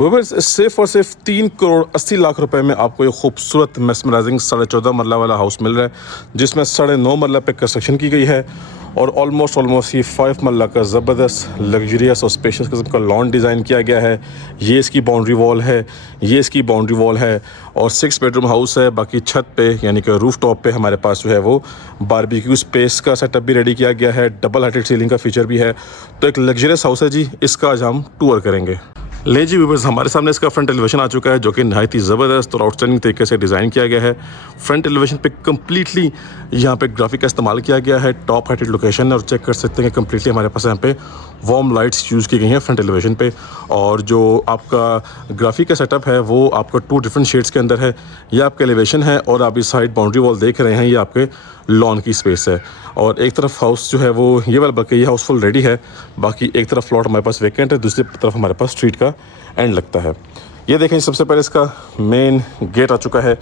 Viewers सिर्फ और सिर्फ 3 करोड़ 80 लाख रुपए में आपको ये खूबसूरत मेस्मराइजिंग 14.5 मरला वाला हाउस मिल रहा है, जिसमें 9.5 मरला पे कंस्ट्रक्शन की गई है और ऑलमोस्ट ये 5 मरला का ज़बरदस्त लग्जरियस और स्पेशियस किस्म का लॉन डिज़ाइन किया गया है। ये इसकी बाउंड्री वॉल है, ये इसकी बाउंड्री वॉल है और 6 बेडरूम हाउस है। बाकी छत पे यानी कि रूफ टॉप पे हमारे पास जो है वो बारबेक्यू स्पेस का सेटअप भी रेडी किया गया है, डबल हाइटेड सीलिंग का फीचर भी है। तो एक लग्जरियस हाउस है जी, इसका आज हम टूर करेंगे। ले जी व्यूअर्स, हमारे सामने इसका फ्रंट एलिवेशन आ चुका है जो कि नहायत ही ज़बरदस्त और आउटस्टैंडिंग तरीके से डिज़ाइन किया गया है। फ्रंट एलिवेशन पे कम्प्लीटली यहाँ पे ग्राफिक का इस्तेमाल किया गया है, टॉप हाइटेड लोकेशन है और चेक कर सकते हैं कि कम्प्लीटली हमारे पास यहाँ पे वार्म लाइट्स यूज़ की गई हैं फ्रंट एलिवेशन पे। और जो आपका ग्राफिक का सेटअप है वो आपका 2 डिफरेंट शेड्स के अंदर है। ये आपका एलिवेशन है और आप इस साइड बाउंड्री वॉल देख रहे हैं, ये आपके लॉन की स्पेस है। और एक तरफ हाउस जो है वो ये वाला, बल्कि ये हाउस फुल रेडी है, बाकी एक तरफ प्लॉट हमारे पास वेकेंट है, दूसरी तरफ हमारे पास स्ट्रीट का एंड लगता है। ये देखें, सबसे पहले इसका मेन गेट आ चुका है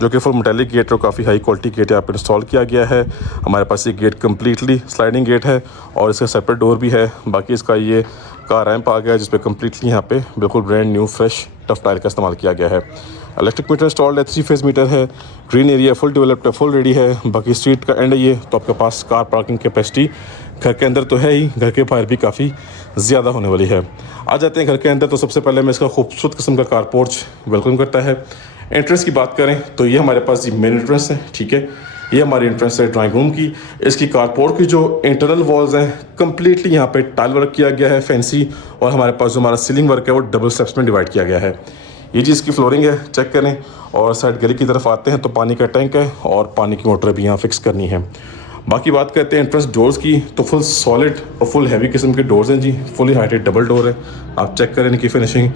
जो कि फुल मेटालिक गेट और काफ़ी हाई क्वालिटी गेट यहाँ पर इंस्टॉल किया गया है। हमारे पास ये गेट कम्प्लीटली स्लाइडिंग गेट है और इसका सेपरेट डोर भी है। बाकी इसका ये कार रैंप आ गया है जिस पे कम्प्लीटली यहाँ पे बिल्कुल brand new fresh tough tile का इस्तेमाल किया गया है। इलेक्ट्रिक मीटर इंस्टॉल्ड है, 3 फेज मीटर है, ग्रीन एरिया फुल डेवलप्ड है, फुल रेडी है। बाकी स्ट्रीट का एंड है ये, तो आपके पास कार पार्किंग कैपेसिटी घर के अंदर तो है ही, घर के बाहर भी काफ़ी ज़्यादा होने वाली है। आ जाते हैं घर के अंदर, तो सबसे पहले मैं इसका खूबसूरत किस्म का कार पोर्च वेलकम करता है। एंट्रेंस की बात करें तो ये हमारे पास जी मेन एंट्रेंस है, ठीक है। ये हमारी एंट्रेंस है ड्राइंग रूम की। इसकी कारपोर्ट की जो इंटरनल वॉल्स हैं कम्प्लीटली यहाँ पे टाइल वर्क किया गया है फैंसी, और हमारे पास जो हमारा सीलिंग वर्क है वो डबल स्टेप्स में डिवाइड किया गया है। ये जी इसकी फ्लोरिंग है, चेक करें। और साइड गली की तरफ आते हैं तो पानी का टैंक है और पानी की मोटर भी यहाँ फिक्स करनी है। बाकी बात करते हैं एंट्रेंस डोर्स की, तो फुल सॉलिड और फुल हैवी किस्म के डोर्स हैं जी, फुली हाइटेड डबल डोर है। आप चेक करें इनकी फिनिशिंग,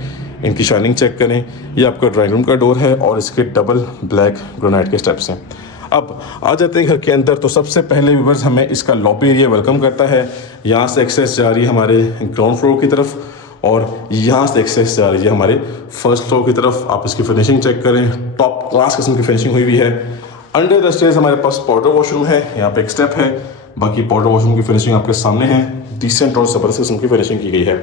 इनकी शाइनिंग चेक करें। ये आपका ड्राइंग रूम का डोर है और इसके डबल ब्लैक ग्रेनाइट के स्टेप्स हैं। अब आ जाते हैं घर के अंदर, तो सबसे पहले व्यूअर्स हमें इसका लॉबी एरिया वेलकम करता है। यहाँ से एक्सेस जा रही है हमारे ग्राउंड फ्लोर की तरफ और यहाँ से एक्सेस जा रही है हमारे फर्स्ट फ्लोर की तरफ। आप इसकी फिनिशिंग चेक करें, टॉप क्लास किस्म की फिनिशिंग हुई है। अंडर द स्टेयर्स हमारे पास पाउडर वॉशरूम है, यहाँ पे एक स्टेप है। बाकी पाउडर वॉशरूम की फिनिशिंग आपके सामने है, डिसेंट और जबरदस्त किस्म की फिनिशिंग की गई है।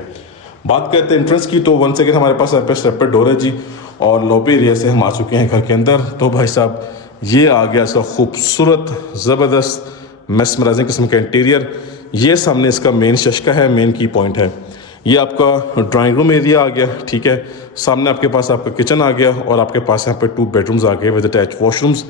बात करते हैं एंट्रेंस की, तो वन सेकेंड हमारे पास यहाँ पे सेपरेट डोर है जी, और लॉबी एरिया से हम आ चुके हैं घर के अंदर। तो भाई साहब ये आ गया इसका खूबसूरत ज़बरदस्त मेस्मराइजिंग किस्म का इंटीरियर। ये सामने इसका मेन शश है, मेन की पॉइंट है। ये आपका ड्राइंग रूम एरिया आ गया, ठीक है। सामने आपके पास आपका किचन आ गया और आपके पास यहाँ पे 2 बेडरूम्स आ गए विद अटैच वॉशरूम्स।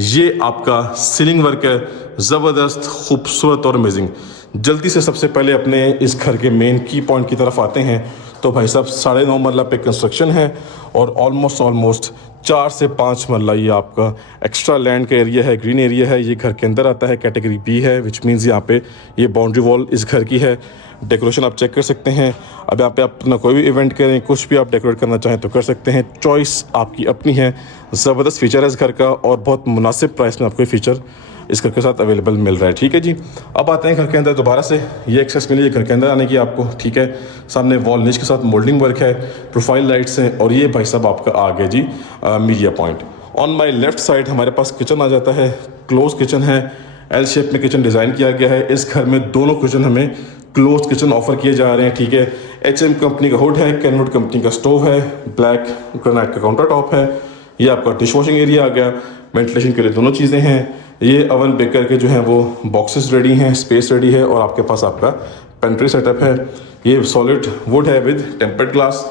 ये आपका सीलिंग वर्क है, ज़बरदस्त, खूबसूरत और अमेजिंग। जल्दी से सबसे पहले अपने इस घर के मेन की पॉइंट की तरफ आते हैं। तो भाई साहब 9.5 मरला पे कंस्ट्रक्शन है और ऑलमोस्ट 4 से 5 मरला ये आपका एक्स्ट्रा लैंड का एरिया है, ग्रीन एरिया है। ये घर के अंदर आता है, कैटेगरी बी है, विच मीन्स यहाँ पे ये बाउंड्री वॉल इस घर की है। डेकोरेशन आप चेक कर सकते हैं। अब यहाँ पे आप अपना कोई भी इवेंट करें, कुछ भी आप डेकोरेट करना चाहें तो कर सकते हैं, चॉइस आपकी अपनी है। ज़बरदस्त फीचर है इस घर का और बहुत मुनासिब प्राइस में आपको फीचर इस घर के साथ अवेलेबल मिल रहा है, ठीक है जी। अब आते हैं घर के अंदर दोबारा से, ये एक्सेस मिली है घर के अंदर आने की आपको, ठीक है। सामने वॉल निच के साथ मोल्डिंग वर्क है, प्रोफाइल लाइट्स हैं और ये भाई साहब आपका आ गया जी media point. On my left side हमारे पास किचन आ जाता है, क्लोज किचन है, एल शेप में किचन डिज़ाइन किया गया है। इस घर में दोनों किचन हमें क्लोज किचन ऑफर किए जा रहे हैं, ठीक है। HM कंपनी का हुड है, कैनवुड कंपनी का स्टोव है, ब्लैक ग्रेनाइट का काउंटर टॉप है। ये आपका डिश वॉशिंग एरिया आ गया, वेंटिलेशन के लिए दोनों चीज़ें हैं। ये ओवन बेकर के जो हैं वो बॉक्सेस रेडी हैं, स्पेस रेडी है और आपके पास आपका पेंट्री सेटअप है। ये सॉलिड वुड है विद टेम्पर्ड ग्लास।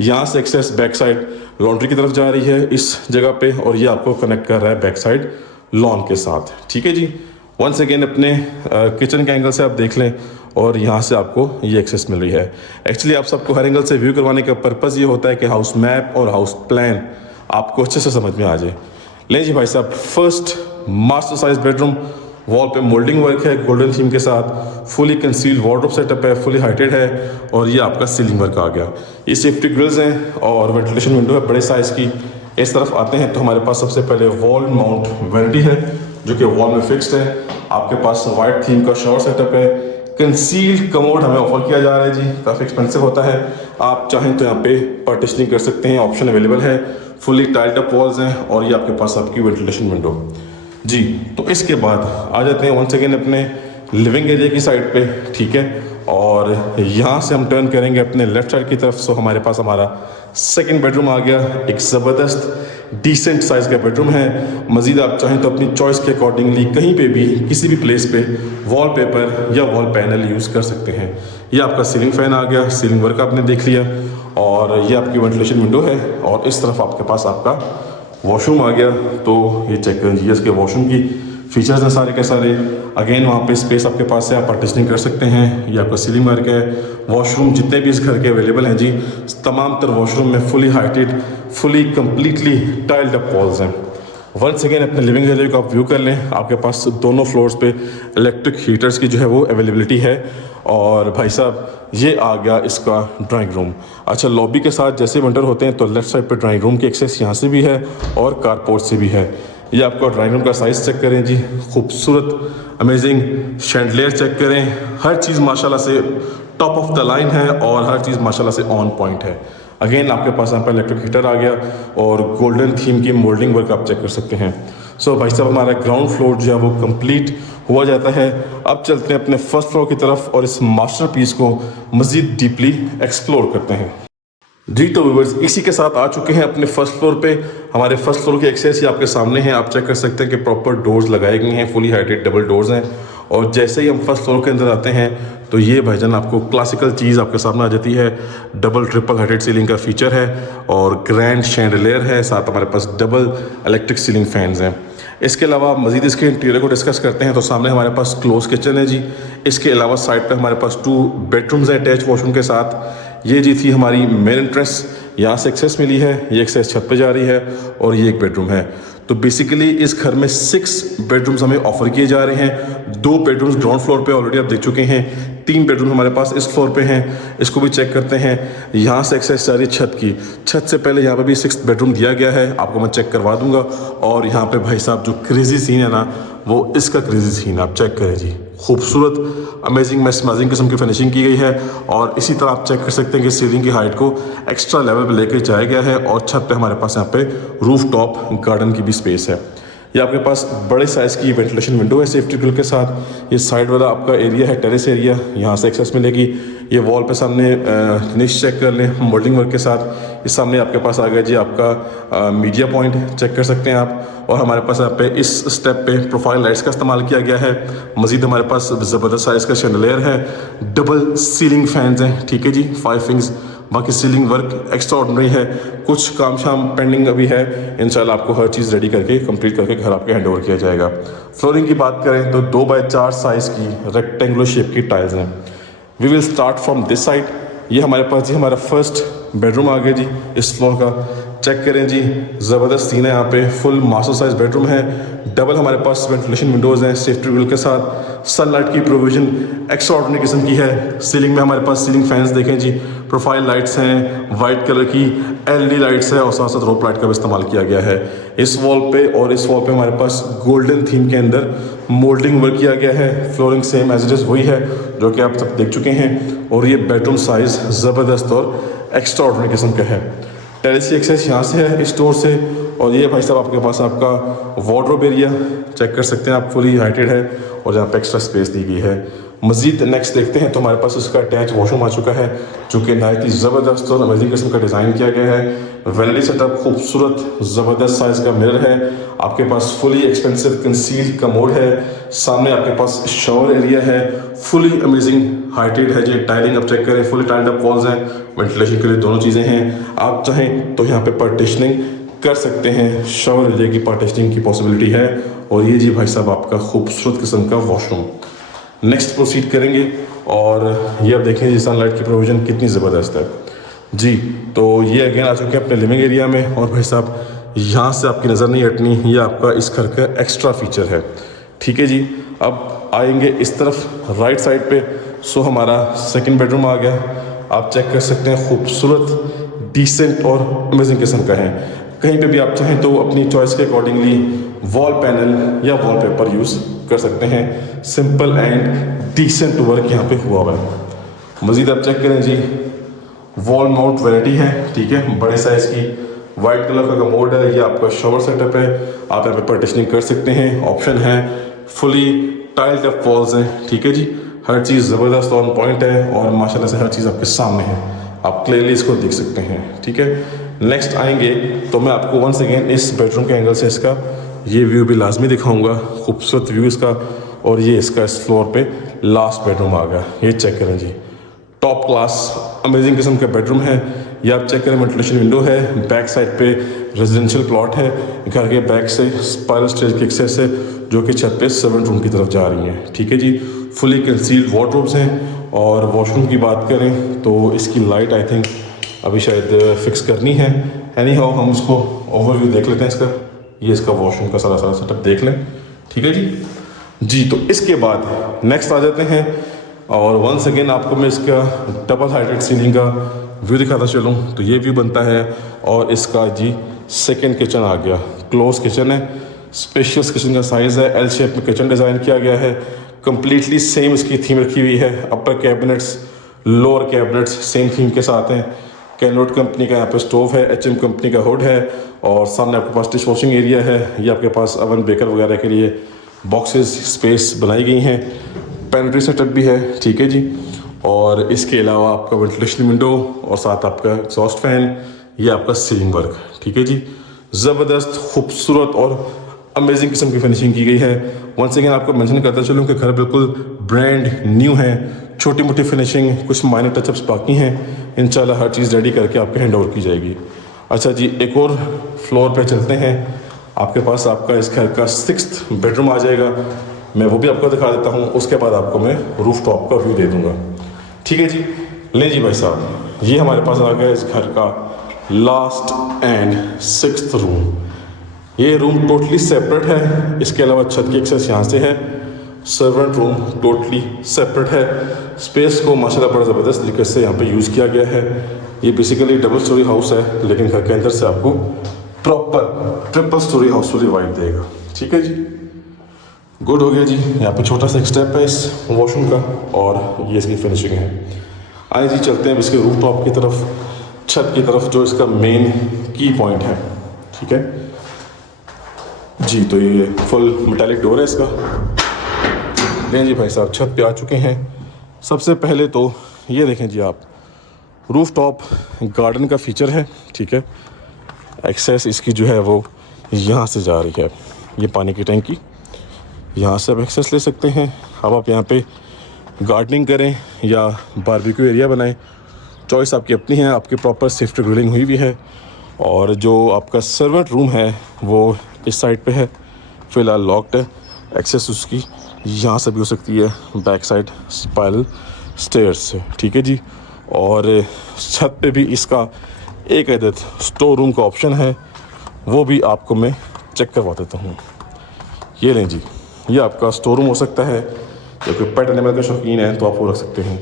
यहाँ से एक्सेस बैक साइड लॉन्ड्री की तरफ जा रही है इस जगह पे और ये आपको कनेक्ट कर रहा है बैक साइड लॉन के साथ, ठीक है जी। वंस अगेन अपने किचन के एंगल से आप देख लें और यहाँ से आपको ये एक्सेस मिल रही है। एक्चुअली आप सबको हर एंगल से व्यू करवाने का पर्पज़ ये होता है कि हाउस मैप और हाउस प्लान आपको अच्छे से समझ में आ जाए। ले जी भाई साहब, first master size bedroom, wall पे मोल्डिंग वर्क है गोल्डन थीम के साथ, फुली कंसील्ड वार्डरोब सेटअप है, फुली हाइटेड है और ये आपका सीलिंग वर्क आ गया। ये सेफ्टी ग्रिल्स हैं और वेंटिलेशन विंडो है बड़े साइज़ की। इस तरफ आते हैं तो हमारे पास सबसे पहले वॉल माउंट वैनिटी है जो कि वॉल में फिक्स्ड है। आपके पास वाइट थीम का शॉवर सेटअप है। कंसील्ड कमोड हमें ऑफर किया जा रहा है जी, काफ़ी एक्सपेंसिव होता है। आप चाहें तो यहाँ पे पार्टीशनिंग कर सकते हैं, ऑप्शन अवेलेबल है। फुली टाइल्ड अप वॉल्स हैं और ये आपके पास आपकी वेंटिलेशन विंडो जी। तो इसके बाद आ जाते हैं वंस अगेन अपने लिविंग एरिया की साइड पे, ठीक है। और यहाँ से हम टर्न करेंगे अपने लेफ्ट साइड की तरफ। सो हमारे पास हमारा सेकंड बेडरूम आ गया। एक ज़बरदस्त डिसेंट साइज़ का बेडरूम है। मज़ीद आप चाहें तो अपनी चॉइस के अकॉर्डिंगली कहीं पे भी किसी भी प्लेस पे वॉलपेपर या वॉल पैनल यूज़ कर सकते हैं। ये आपका सीलिंग फ़ैन आ गया, सीलिंग वर्क आपने देख लिया, और ये आपकी वेंटिलेशन विंडो है। और इस तरफ आपके पास आपका वॉशरूम आ गया। तो ये चेक करें जी, इसके वॉशरूम की फीचर्स हैं सारे के सारे। अगेन वहाँ पे स्पेस आपके पास है, आप पार्टीशनिंग कर सकते हैं। ये आपका सीलिंग वर्क है। वॉशरूम जितने भी इस घर के अवेलेबल हैं जी, तमाम तर वॉशरूम में fully heighted, fully completely tiled up walls हैं। वंस अगेन अपने लिविंग एरिया को आप व्यू कर लें, आपके पास दोनों फ्लोर्स पे इलेक्ट्रिक हीटर्स की जो है वो अवेलेबिलिटी है। और भाई साहब ये आ गया इसका ड्राइंग रूम। अच्छा, लॉबी के साथ जैसे विंटर होते हैं तो लेफ्ट साइड पे ड्राइंग रूम की एक्सेस यहाँ से भी है और कारपोर्ट से भी है। ये आपका ड्राइंग रूम का साइज़ चेक करें जी, खूबसूरत अमेजिंग शैंडलियर चेक करें। हर चीज़ माशाल्लाह से टॉप ऑफ द लाइन है और हर चीज़ माशाल्लाह से ऑन पॉइंट है। अगेन आपके पास यहाँ पर इलेक्ट्रिक हीटर आ गया और गोल्डन थीम की मोल्डिंग वर्क आप चेक कर सकते हैं। सो भाई साहब हमारा ग्राउंड फ्लोर जो है वो कंप्लीट हुआ जाता है। अब चलते हैं अपने फर्स्ट फ्लोर की तरफ और इस मास्टरपीस को मज़ीद डीपली एक्सप्लोर करते हैं जी। तो व्यूअर्स इसी के साथ आ चुके हैं अपने फर्स्ट फ्लोर पे। हमारे फर्स्ट फ्लोर की एक्सेस ही आपके सामने है। आप चेक कर सकते हैं कि प्रॉपर डोर्स लगाए गए हैं, फुली हाइटेड डबल डोर्स हैं। और जैसे ही हम फर्स्ट फ्लोर के अंदर आते हैं तो ये भाईजान आपको क्लासिकल चीज़ आपके सामने आ जाती है। डबल ट्रिपल हाइटेड सीलिंग का फीचर है और ग्रैंड शैंडलियर है। साथ हमारे पास डबल इलेक्ट्रिक सीलिंग फैंस हैं। इसके अलावा मज़ीद इसके इंटीरियर को डिस्कस करते हैं तो सामने हमारे पास क्लोज किचन है जी। इसके अलावा साइड पे हमारे पास 2 बेडरूम्स हैं अटैच वॉशरूम के साथ। ये जी थी हमारी मेन एंट्रेंस, यहाँ से एक्सेस मिली है। ये एक्सेस छत पे जा रही है और ये एक बेडरूम है। तो बेसिकली इस घर में 6 बेडरूम्स हमें ऑफर किए जा रहे हैं। 2 बेडरूम्स ग्राउंड फ्लोर पे ऑलरेडी आप देख चुके हैं। 3 बेडरूम हमारे पास इस फ्लोर पे हैं। इसको भी चेक करते हैं। यहाँ से एक्सेस जा रही है छत की। छत से पहले यहाँ पे भी 6th बेडरूम दिया गया है, आपको मैं चेक करवा दूंगा। और यहाँ पे भाई साहब जो क्रेजी सीन है ना, वो इसका क्रेजी सीन आप चेक करें जी। खूबसूरत अमेजिंग मैस्मराइजिंग किस्म की फिनिशिंग की गई है। और इसी तरह आप चेक कर सकते हैं कि सीलिंग की हाइट को एक्स्ट्रा लेवल पे लेकर जाया गया है। और छत पे हमारे पास यहाँ पे रूफ टॉप गार्डन की भी स्पेस है। ये आपके पास बड़े साइज़ की वेंटिलेशन विंडो है सेफ्टी ग्रिल के साथ। ये साइड वाला आपका एरिया है टेरेस एरिया, यहाँ से एक्सेस मिलेगी। ये वॉल पे सामने निश चेक कर लें मोल्डिंग वर्क के साथ। इस सामने आपके पास आ गया जी आपका मीडिया पॉइंट चेक कर सकते हैं आप। और हमारे पास यहाँ पे इस स्टेप पे प्रोफाइल लाइट्स का इस्तेमाल किया गया है। मज़ीद हमारे पास ज़बरदस्त साइज़ का शैंडलियर है। डबल सीलिंग फैंस हैं, ठीक है जी, 5 विंग्स। बाकी सीलिंग वर्क एक्स्ट्रा ऑर्डिनरी है। कुछ काम शाम पेंडिंग अभी है, इंशाल्लाह आपको हर चीज़ रेडी करके कंप्लीट करके घर आपके हैंड ओवर किया जाएगा। फ्लोरिंग की बात करें तो 2x4 साइज़ की रेक्टेंगुलर शेप की टाइल्स हैं। We will start from this side. ये हमारे पास जी हमारा फर्स्ट बेडरूम आ गया जी इस फ्लोर का। चेक करें जी, ज़बरदस्त सीन है यहाँ पे। फुल मास्टर साइज बेडरूम है। डबल हमारे पास वेंटिलेशन विंडोज़ हैं सेफ्टी ग्रिल के साथ। सनलाइट की प्रोविजन एक्स्ट्रा ऑर्डिनरी किस्म की है। सीलिंग में हमारे पास सीलिंग फैंस देखें जी, प्रोफाइल लाइट्स हैं, वाइट कलर की LED लाइट्स है और साथ साथ रोप लाइट का भी इस्तेमाल किया गया है इस वॉल पे। और इस वॉल पे हमारे पास गोल्डन थीम के अंदर मोल्डिंग वर्क किया गया है। Flooring same as it is वही है जो कि आप सब देख चुके हैं। और ये बेडरूम साइज़ ज़बरदस्त और एक्स्ट्रा ऑर्डिनरी किस्म का है। टेरेस की एक्सेस यहाँ से है इस डोर से। और ये भाई साहब आपके पास आपका वार्डरोब एरिया चेक कर सकते हैं आप, फुली हाइटेड है और यहाँ पे एक्स्ट्रा स्पेस दी गई है। मज़ीद नेक्स्ट देखते हैं तो हमारे पास इसका अटैच वॉशरूम आ चुका है जो कि नहायत ही ज़बरदस्त और अमेजिंग किस्म का डिज़ाइन किया गया है। वैनिटी सेटअप, खूबसूरत ज़बरदस्त साइज़ का मिरर है। आपके पास फुली एक्सपेंसिव कंसील्ड कमोड है। सामने आपके पास शावर एरिया है, फुली अमेजिंग हाइटेड है जी। टाइलिंग आप चेक करें, फुली टाइल्ड अप वॉल्स हैं। वेंटिलेशन के लिए दोनों चीज़ें हैं। आप चाहें तो यहाँ पे पार्टीशनिंग कर सकते हैं। शावर एरिया की पार्टीशनिंग की पॉसिबिलिटी है। और ये जी भाई साहब आपका खूबसूरत किस्म का वॉशरूम। नेक्स्ट प्रोसीड करेंगे और ये आप देखें जी सनलाइट की प्रोविज़न कितनी ज़बरदस्त है जी। तो ये अगेन आ चुके हैं अपने लिविंग एरिया में। और भाई साहब यहाँ से आपकी नज़र नहीं हटनी, ये आपका इस घर का एक्स्ट्रा फीचर है, ठीक है जी। अब आएंगे इस तरफ राइट साइड पे। सो हमारा सेकंड बेडरूम आ गया। आप चेक कर सकते हैं, खूबसूरत डिसेंट और अमेजिंग किस्म का है। कहीं पे भी आप चाहें तो अपनी चॉइस के अकॉर्डिंगली वॉल पैनल या वॉलपेपर यूज़ कर सकते हैं। सिंपल एंड डिसेंट वर्क यहाँ पे हुआ हुआ है। मज़ीद आप चेक करें जी, वॉल माउंट वैरायटी है, ठीक है, बड़े साइज़ की। वाइट कलर का कमोड है। ये आपका शॉवर सेटअप है। आप यहाँ पे पार्टीशनिंग कर सकते हैं, ऑप्शन है। फुली टाइल्ड अप वॉल्स हैं, ठीक है जी। हर चीज़ ज़बरदस्त ऑन पॉइंट है और माशाल्लाह से हर चीज़ आपके सामने है, आप क्लियरली इसको देख सकते हैं। ठीक है, नेक्स्ट आएंगे तो मैं आपको वंस अगेन इस बेडरूम के एंगल से इसका ये व्यू भी लाजमी दिखाऊंगा, खूबसूरत व्यू इसका। और ये इसका इस फ्लोर पे लास्ट बेडरूम आ गया, ये चेक करें जी, टॉप क्लास अमेजिंग किस्म का बेडरूम है। ये आप चेक करें, वेंटिलेशन विंडो है, बैक साइड पे रेजिडेंशियल प्लॉट है, घर के बैक से स्पाइरल स्टेज की एक्सेस है जो कि छत पे 7 रूम की तरफ जा रही है। ठीक है जी, फुली कंसील्ड वार्डरोब्स हैं। और वॉशरूम की बात करें तो इसकी लाइट आई थिंक अभी शायद फिक्स करनी है। एनी हाउ हम इसको ओवरव्यू देख लेते हैं इसका। ये इसका वॉशरूम का सारा सेटअप देख लें। ठीक है जी, तो इसके बाद नेक्स्ट आ जाते हैं और वंस अगेन आपको मैं इसका डबल हाइटेड सीलिंग का व्यू दिखाता चलूँ तो ये व्यू बनता है। और इसका जी सेकंड किचन आ गया, क्लोज किचन है, स्पेशियस किचन का साइज़ है, एल शेप में किचन डिज़ाइन किया गया है, कम्प्लीटली सेम इसकी थीम रखी हुई है। Upper cabinets lower cabinets same theme के साथ हैं। कैनोट कंपनी का यहाँ पे स्टोव है, एचएम कंपनी का हुड है और सामने आपके पास डिश वॉशिंग एरिया है। ये आपके पास अवन बेकर वगैरह के लिए बॉक्सेस स्पेस बनाई गई हैं, पेंट्री सेटअप भी है। ठीक है जी, और इसके अलावा आपका वेंटिलेशन विंडो और साथ आपका एग्जॉस्ट फैन, ये आपका सीलिंग वर्क। ठीक है जी, ज़बरदस्त खूबसूरत और अमेजिंग किस्म की फिनिशिंग की गई है। वंस अगेन आपको मेंशन करता चलूँ कि घर बिल्कुल ब्रांड न्यू है, छोटी मोटी फिनिशिंग, कुछ माइनर टचअप्स बाकी हैं, इंशाल्लाह हर चीज़ रेडी करके आपके हैंड ओवर की जाएगी। अच्छा जी, एक और फ्लोर पे चलते हैं। आपके पास आपका इस घर का 6th बेडरूम आ जाएगा, मैं वो भी आपको दिखा देता हूँ। उसके बाद आपको मैं रूफ टॉप का व्यू दे दूँगा। ठीक है जी, लें जी भाई साहब, ये हमारे पास आ गया इस घर का लास्ट एंड 6th रूम। ये रूम टोटली सेपरेट है, इसके अलावा छत की एक्सेस यहाँ से है। सर्वेंट रूम टोटली सेपरेट है। स्पेस को माशाल्लाह बड़ा ज़बरदस्त तरीके से यहाँ पे यूज़ किया गया है। ये बेसिकली डबल स्टोरी हाउस है, लेकिन घर के अंदर से आपको प्रॉपर ट्रिपल स्टोरी हाउस वाली वाइब देगा। ठीक है जी, गुड हो गया जी। यहाँ पे छोटा सा एक स्टेप है इस वॉशरूम का और ये इसकी फिनिशिंग है। आइए जी, चलते हैं इसके रूफ टॉप की तरफ, छत की तरफ, जो इसका मेन की पॉइंट है। ठीक है जी, तो ये फुल मेटालिक डोर है इसका। लें जी भाई साहब, छत पे आ चुके हैं। सबसे पहले तो ये देखें जी आप, रूफ टॉप गार्डन का फीचर है। ठीक है, एक्सेस इसकी जो है वो यहाँ से जा रही है, ये पानी की टैंकी, यहाँ से आप एक्सेस ले सकते हैं। अब आप यहाँ पे गार्डनिंग करें या बारबेक्यू एरिया बनाएं, चॉइस आपकी अपनी है। आपकी प्रॉपर सेफ्टी ग्रिलिंग हुई भी है। और जो आपका सर्वेंट रूम है वो इस साइड पे है, फ़िलहाल लॉक्ड है। एक्सेस उसकी यहाँ से भी हो सकती है, बैक साइड स्पाइरल स्टेयर्स से। ठीक है जी, और छत पे भी इसका एक अदद स्टोर रूम का ऑप्शन है, वो भी आपको मैं चेक करवा देता हूँ। ये लें जी, ये आपका स्टोर रूम हो सकता है, या कोई पेट एनिमल के शौकीन है तो आप वो रख सकते हैं।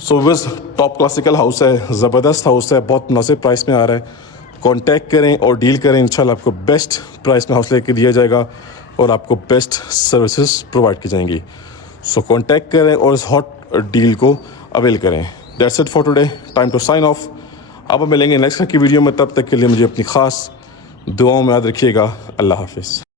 सोविस टॉप क्लासिकल हाउस है, ज़बरदस्त हाउस है, बहुत मुनासिब प्राइस में आ रहा है। कांटेक्ट करें और डील करें, इंशाल्लाह आपको बेस्ट प्राइस में हाउस लेके दिया जाएगा और आपको बेस्ट सर्विसेज प्रोवाइड की जाएंगी। सो कांटेक्ट करें और इस हॉट डील को अवेल करें। That's it for today, time to sign off. अब मिलेंगे नेक्स्ट की वीडियो में, तब तक के लिए मुझे अपनी ख़ास दुआओं में याद रखिएगा। अल्लाह हाफिज़।